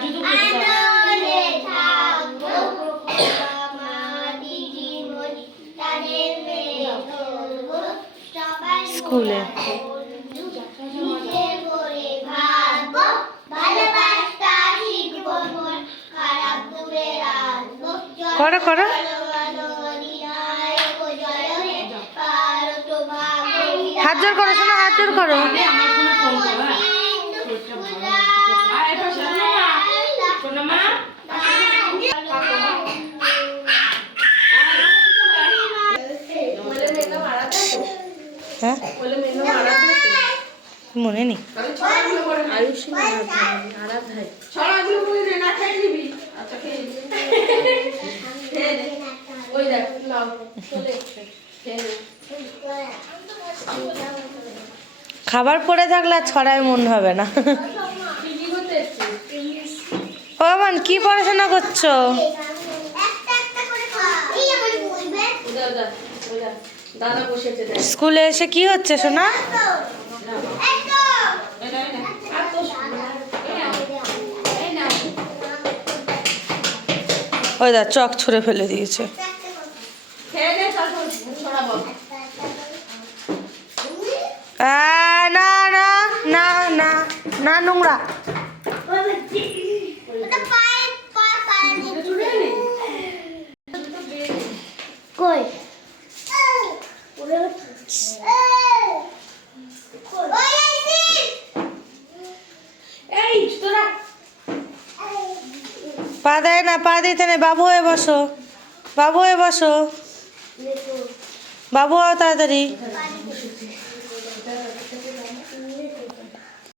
আনন্দে থাকবো মা দিদিমণি তাদের মেয়ে ধরবো সবাই স্কুলে নিজে করে ভাববো ভালোবাসা শিখবো মন খারাপ দূরে রাখবো করো করো হাত জোর করো, শোনো হাত জোর করো। হ্যাঁ মনে নেই। খাবার পড়ে থাকলে আর ছড়ায় মন হবে না। বাবান কি পড়াশোনা করছো? স্কুলে এসে কি হচ্ছে শোনা? ওই দা চক ছুঁড়ে ফেলে দিয়েছে। না না না না না নোংরা। কই পা দেয় না, পা দিতে নেই। বাবু হয়ে বসো, বাবু হয়ে বসো, বাবু হও তাড়াতাড়ি।